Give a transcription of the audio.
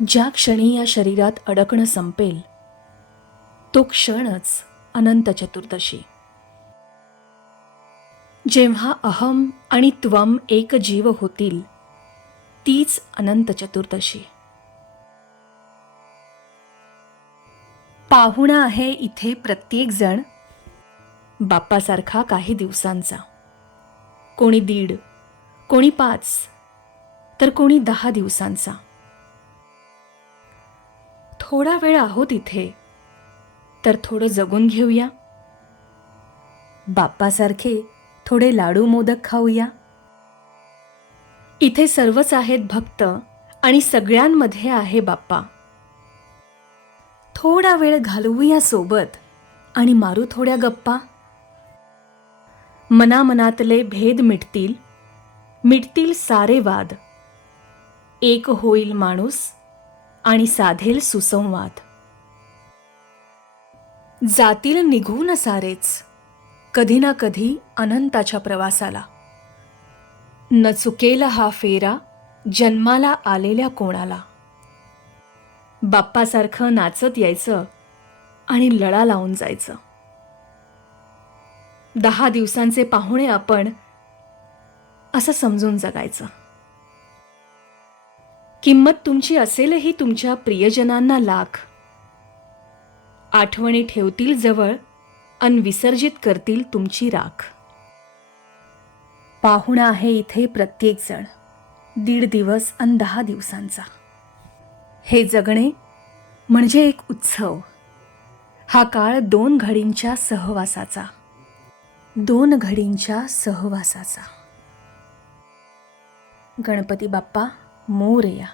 ज्या क्षणी या शरीरात अडकणं संपेल तो क्षणच अनंत चतुर्दशी. जेव्हा अहम आणि त्वम एक जीव होतील तीच अनंत चतुर्दशी. पाहुणा आहे इथे प्रत्येक जण बाप्पासारखा काही दिवसांचा. कोणी 1.5, कोणी 5, तर कोणी 10 दिवसांचा. थोडा वेळ आहोत इथे तर थोडं जगून घेऊया. बाप्पासारखे थोडे लाडू मोदक खाऊया. इथे सर्वच आहेत भक्त आणि सगळ्यांमध्ये आहे बाप्पा. थोडा वेळ घालवूया सोबत आणि मारू थोड्या गप्पा. मनामनातले भेद मिटतील, मिटतील सारे वाद. एक होईल माणूस आणि साधेल सुसंवाद. जातील निघून सारेच कधी ना कधी अनंताच्या प्रवासाला. न चुकेल हा फेरा जन्माला आलेल्या कोणाला. बाप्पासारखं नाचत यायचं आणि लळा लावून जायचं. 10 दिवसांचे पाहुणे आपण असं समजून जगायचं. किंमत तुमची असेलही तुमच्या प्रियजनांना लाख. आठवणी ठेवतील जवळ अन विसर्जित करतील तुमची राख. पाहुणा आहे इथे प्रत्येक जण 1.5 दिवस अन 10 दिवसांचा. हे जगणे म्हणजे एक उत्सव. हा काळ 2 घडींच्या सहवासाचा. 2 घडींच्या सहवासाचा. गणपती बाप्पा मोरया.